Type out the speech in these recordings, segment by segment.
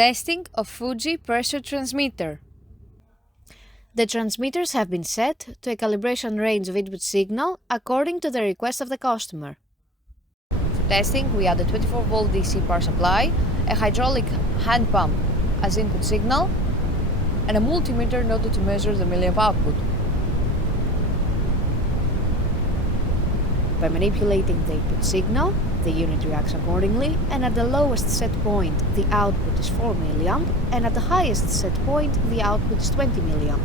Testing of Fuji pressure transmitter. The transmitters have been set to a calibration range of input signal according to the request of the customer. For testing, we add a 24-volt DC power supply, a hydraulic hand pump as input signal, and a multimeter in order to measure the milliamp output. By manipulating the input signal, the unit reacts accordingly, and at the lowest set point the output is 4 mA, and at the highest set point the output is 20 mA.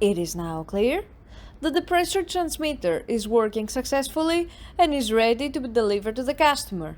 It is now clear that the pressure transmitter is working successfully and is ready to be delivered to the customer.